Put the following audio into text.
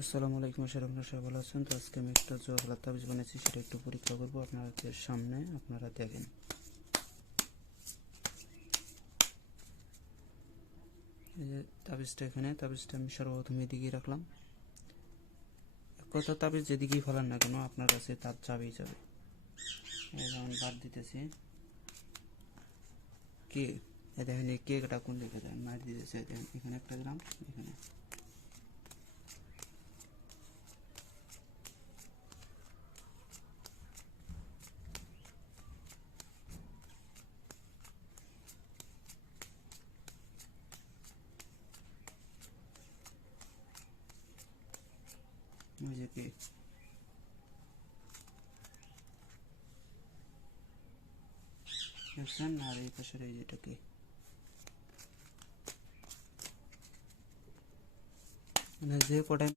আসসালামু আলাইকুম, আশা করি আপনারা সবাই ভালো আছেন। তো আজকে আমি একটা জোয়ার তাবিজ বানিয়েছি, সেটা একটু পরীক্ষা করবো আপনাদের সামনে। আপনারা দেখেন। এই যে তাবিজটা, এখানে তাবিজটা আমি সর্বপ্রথম এদিকেই রাখলাম। এক কথা, তাবিজ যেদিকেই ফেলান না কেন আপনার কাছে তার যাবেই যাবে। যেমন বাদ দিতেছি কে, দেখেন এই কেকটা কোন দিকে দেন মার দিতেছে, দেখেন এখানে একটা গ্রাম, এখানে ওই যে কে দেখছেন, আর এই পাশের এই যেটাকে মানে যে কটায়